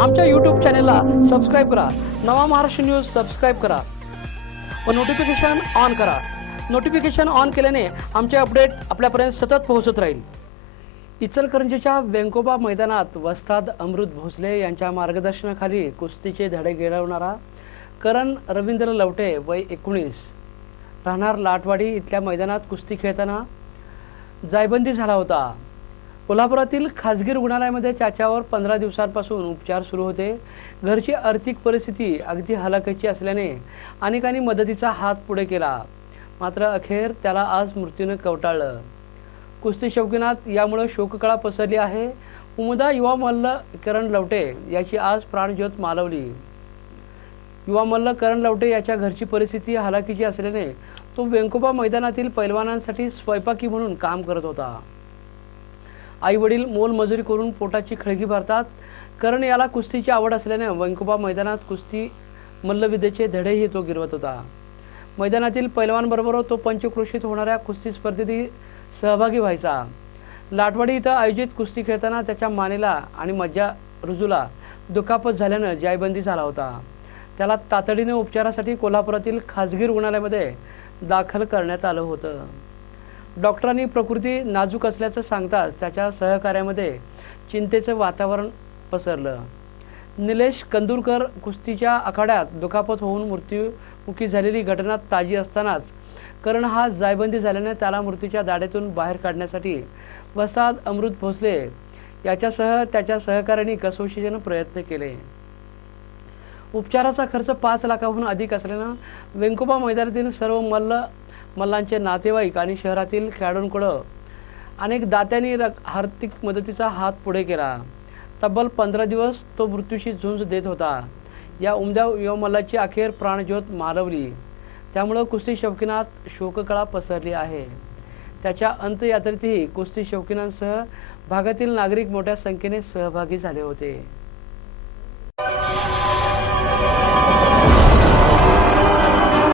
आमच्या यूट्यूब चॅनेलला सबस्क्राईब करा. नवा महाराष्ट्र न्यूज सबस्क्राईब करा. व नोटिफिकेशन ऑन करा. नोटिफिकेशन ऑन केल्याने आमचे अपडेट आपल्यापर्यंत सतत पोहोचत राहील. इचलकरंजीच्या वेंकोबा मैदानात वस्ताद अमृत भोसले यांच्या मार्गदर्शनाखाली कुस्तीचे धडे गिरवणारा करण रवींद्र लवटे वय एकोणीस. राहणार लाटवाडी इथल्या मैदानात कुस्ती खेळताना जायबंदी झाला होता. कोल्हापुरातील खाजगी रुग्णालयामध्ये त्याच्यावर पंधरा दिवसांपासून उपचार सुरू होते. घरची आर्थिक परिस्थिती अगदी हलाखीची असल्याने अनेकांनी मदतीचा हात पुढे केला. मात्र अखेर त्याला आज मृत्यूने कवटाळलं. कुस्ती शौकीनात यामुळे शोककळा पसरली आहे. उमदा युवा मल्ल करण लवटे याची आज प्राणज्योत मालवली. युवा मल्ल करण लवटे याच्या घरची परिस्थिती हलाखीची असल्याने तो वेंकोबा मैदानातील पैलवानांसाठी स्वयंपाकी म्हणून काम करत होता. आईवडील मोलमजुरी करून पोटाची खळगी भरतात. करण याला कुस्तीची आवड असल्याने वेंकोबा मैदानात कुस्ती मल्लविद्येचे धडेही तो गिरवत होता. मैदानातील पैलवानबरोबर तो पंचक्रोशीत होणाऱ्या कुस्ती स्पर्धेतही सहभागी व्हायचा. लाटवाडी इथं आयोजित कुस्ती खेळताना त्याच्या मानेला आणि मज्जा रुजूला दुखापत झाल्यानं जायबंदी झाला होता. त्याला तातडीने उपचारासाठी कोल्हापुरातील खाजगी रुग्णालयामध्ये दाखल करण्यात आलं होतं. डॉक्टरांनी प्रकृती नाजूक असल्याचं सांगताच त्याच्या सहकार्यामध्ये चिंतेचं वातावरण पसरलं. निलेश कंदुरकर कुस्तीच्या आखाड्यात दुखापत होऊन मृत्यूमुखी झालेली घटना ताजी असतानाच करण हा जायबंदी झाल्याने त्याला मृत्यूच्या दाड्यातून बाहेर काढण्यासाठी वसाद अमृत भोसले याच्यासह त्याच्या सहकाऱ्यांनी कसोशीने प्रयत्न केले. उपचाराचा खर्च पाच लाखाहून अधिक असल्यानं वेंकोबा मैदानातील सर्व मल्ल मल्लांचे नातेवाईक आणि शहरातील खेळाडूंकडं अनेक दात्यांनी रक आर्थिक मदतीचा हात पुढे केला. तब्बल पंधरा दिवस तो मृत्यूशी झुंज देत होता. या उमद्या युवमल्लाची अखेर प्राणज्योत मालवली. त्यामुळं कुस्ती शौकीनात शोककळा पसरली आहे. त्याच्या अंत्ययात्रेतही कुस्ती शौकीनांसह भागातील नागरिक मोठ्या संख्येने सहभागी झाले होते.